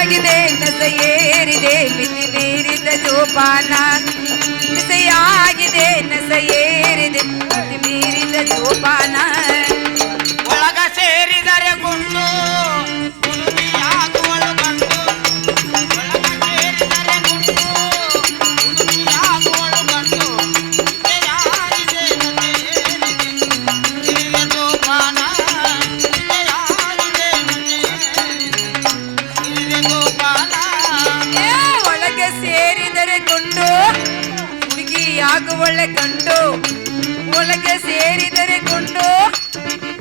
ಬಿಸಿಯಾಗಿದೆ ನಸೆ ಏರಿದೆ ಮಿತಿ ಮೀರಿದ ಜೋಪಾನ ಬಿಸಿಯಾಗಿದೆ ನಸೆ ಏರಿದೆ ಮಿತಿ ಮೀರಿದ ಜೋಪಾನ ಒಳಗ ಸೇರಿದರೆ ಗುಂಡು ಉಳುಮಿಯಾಗುವಳು ಗಂಡು ಒಳಗ ಸೇರಿದರೆ ಗುಂಡು ಉಳುಮಿಯಾಗುವಳು ಗಂಡು ಜಯಾಗಿದೆ ನಸೆಯೇರಿದೆ ಜೋಪಾನ ಜಯಾಗಿದೆ ನಸೆಯೇರಿದೆ ಜೋಪಾನ ಒಳಗೆ ಸೇರಿದರೆ ಗುಂಡು ಹುಡುಗಿಯಾಗುವಳೆ ಗಂಡು ಒಳಗೆ ಸೇರಿದರೆ ಗುಂಡು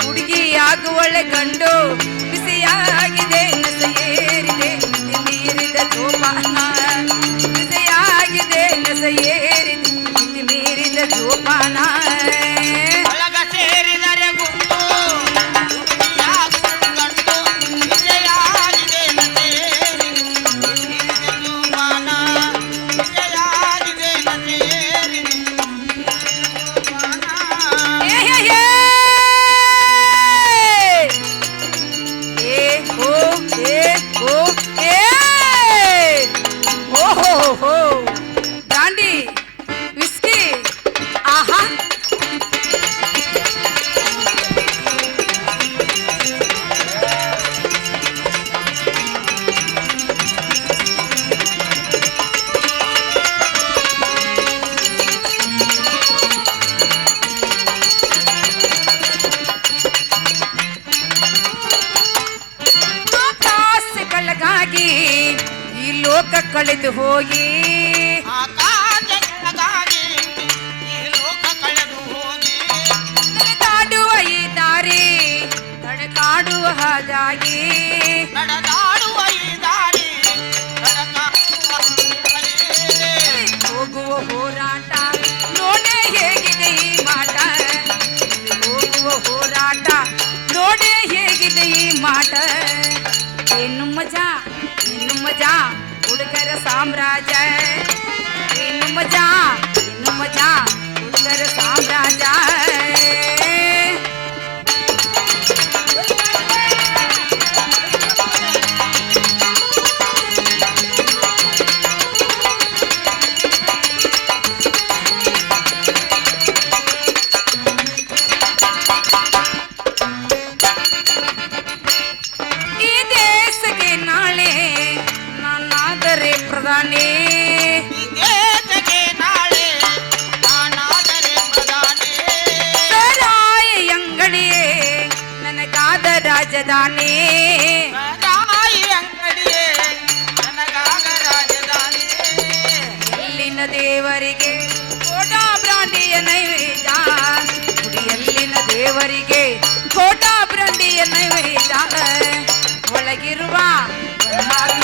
ಹುಡುಗಿಯಾಗುವಳೆ ಗಂಡು ಬಿಸಿಯಾಗಿದೆ ನಸೆ ಏರಿದೆ ಮಿತಿ ಮೀರಿದ ಜೋಪಾನ ಬಿಸಿಯಾಗಿದೆ ನಸೆ ಏರಿದೆ ಮಿತಿ ಮೀರಿದ ಜೋಪಾನ ಒಳಗ ಸೇರಿದರೆ ಗುಂಡು ಉಳುಮಿಯಾಗುವಳು ಗಂಡು ಜಯಾಗಿದೆ ನಸೆಯೇರಿದೆ ಜೋಪಾನ ಜಯಾಗಿದೆ ನಸೆಯೇರಿದೆ ಜೋಪಾನ ಏ ಹೋ ಬ್ರಾಂಡಿ ವಿಸ್ಕಿ ಆಹಾ ಆಕಾಶಗಳಿಗಾಗಿ ಈ ಲೋಕ ಕಳೆದು ಹೋಗಿ ಆಕಾಶ ಕೆಳಗಾಗಿ ಈ ಲೋಕ ಕಳೆದು ಹೋಗಿ ನಡೆದಾಡುವ ಈ ದಾರಿ ತಡಕಾಡುವ ಹಾಗಾಗಿ ನಡೆದಾಡುವ ಈ ದಾರಿ ನಡೆದಾಡುವ ಹಾಗೆ. ಹೋಗುವ ಹೋರಾಟ ನೋಡೇ ಹೇಗಿದೆ ಈ ಮಾಟ ಹೋಗುವ ಹೋರಾಟ ನೋಡೇ ಹೇಗಿದೆ ಈ ಮಾಟ ಏನು ಮಜಾ ಹುಡುಗರ ಸಾಮ್ರಾಜ್ಯ ಏನು ಮಜಾ ಹುಡುಗರ ಸಾಮ್ರಾಜ್ಯ ಈ ದೇಶಕ್ಕೆ ನಾಳೆ ನಾನಾದರೆ ಪ್ರಧಾನಿ ಈ ದೇಶಕ್ಕೆ ನಾಳೆ ನಾನಾದರೆ ಪ್ರಧಾನಿ ಸರಾಯ ಅಂಗಡಿಯೇ ನನಗಾದ ರಾಜಧಾನಿ ರಾಯಿ ಅಂಗಡಿಯೇ ನನಗಾಗ ರಾಜಧಾನಿ ಎಲ್ಲಿನ ದೇವರಿಗೆ ಕೋಟಾ ಬ್ರಾಂಡಿಯ ನೈವೇದ್ಯ ಗುಡಿಯಲ್ಲಿನ ದೇವರಿಗೆ ಕೋಟಾ ಬ್ರಾಂಡಿಯ ನೈವೇದ್ಯ ಒಳಗಿರುವ ಪರಮಾತ್ಮ